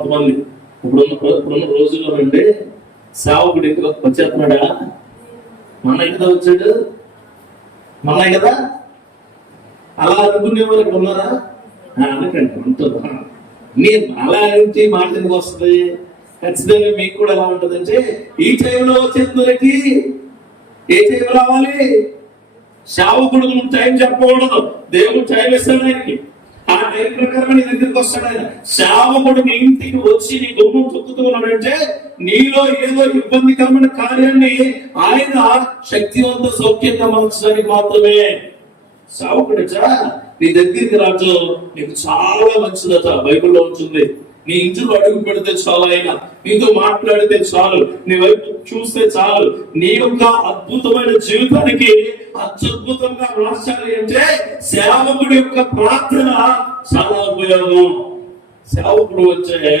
కొంతమంది ఇప్పుడున్న రోజుల్లో నుండి సేవకుడు వచ్చేస్తున్నాడా? మన కదా వచ్చాడు, మన కదా అలా అనుకునే వాళ్ళు ఇక్కడ ఉన్నారా? అనకండి ఉంటుంది. నేను అలా నుంచి మాట ఎందుకు వస్తుంది? ఖచ్చితంగా మీకు కూడా ఎలా ఉంటుంది అంటే, ఈ టైంలో వచ్చేందుకు ఏ టైం రావాలి? సేవకుడు టైం చెప్పకూడదు, దేవుడు టైం ఇస్తాడు ఆయనకి. ఆ టైం ప్రకారం నీ దగ్గరికి వస్తాడు ఆయన. సేవకుడు నీ ఇంటికి వచ్చి నీ గుమ్మం తొక్కుతూ ఉన్నాడంటే నీలో ఏదో ఇబ్బందికరమైన కార్యాన్ని ఆయన శక్తివంత సౌఖ్యంగా మార్చడానికి మాత్రమే. సేవకుడిచా నీ దగ్గరికి రాజు నీకు చాలా మంచిదట. బైబిల్లో ఉంటుంది, నీ ఇంట్లో అడుగు పెడితే చాలు, ఆయన నీతో మాట్లాడితే చాలు, నీ వైపు చూస్తే చాలు, నీ యొక్క అద్భుతమైన జీవితానికి అత్యద్భుతంగా మార్చాలి అంటే సేవకుడి యొక్క ప్రార్థన చాలా ఉపయోగం. సేవకుడు వచ్చే